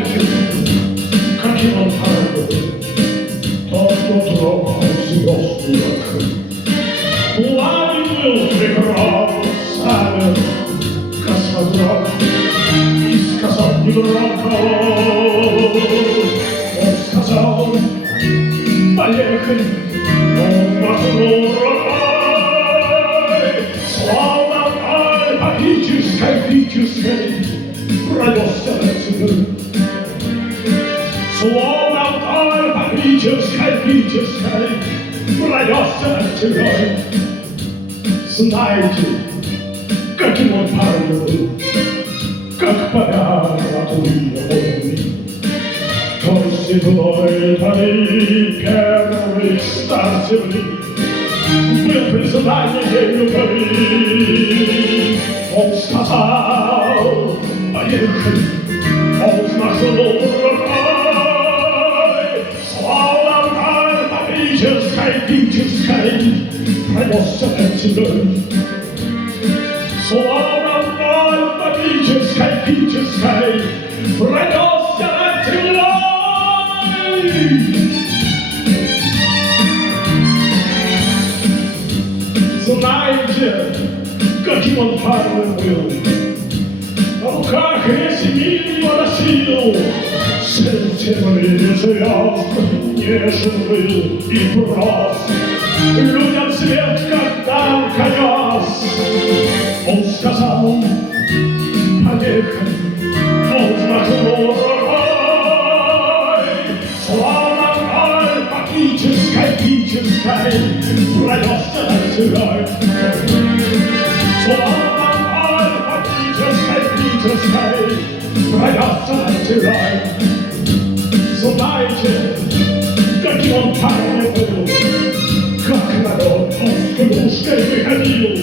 знаете, каким он был, тот, кто тропу звезду открыл. Пламень был прекрасен космодром, и сказал негромко, он сказал: поехали. Он махнул рукой, словно альпагической пронесся над землей. Словно альпагической пронесся над землей. Знаете, каким он парень был, как порядок уймный. Той седлой дали первый старт земли был признание любви. Он сказал: поехали. Он взмахнул рукой, словно альпагической пронесся над землей. Словно альпагической пронесся над землей. Знаете, каким он парнем был? На руках весь его носил, сын земли звезд, нежен был и прост. Людям свет, как танка нес. Он сказал: поехали. Он взмахнул рукой, словно альпагической пронесся над землей. Словно альпагической пронесся над землей. Знаете, каким он парнем был, как народ он с кружкой выходил.